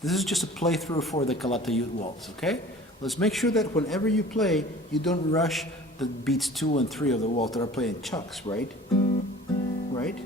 This is just a playthrough for the Calatayd waltz, okay? Let's make sure that whenever you play, you don't rush the beats 2 and 3 of the waltz that are playing chucks, right? Right?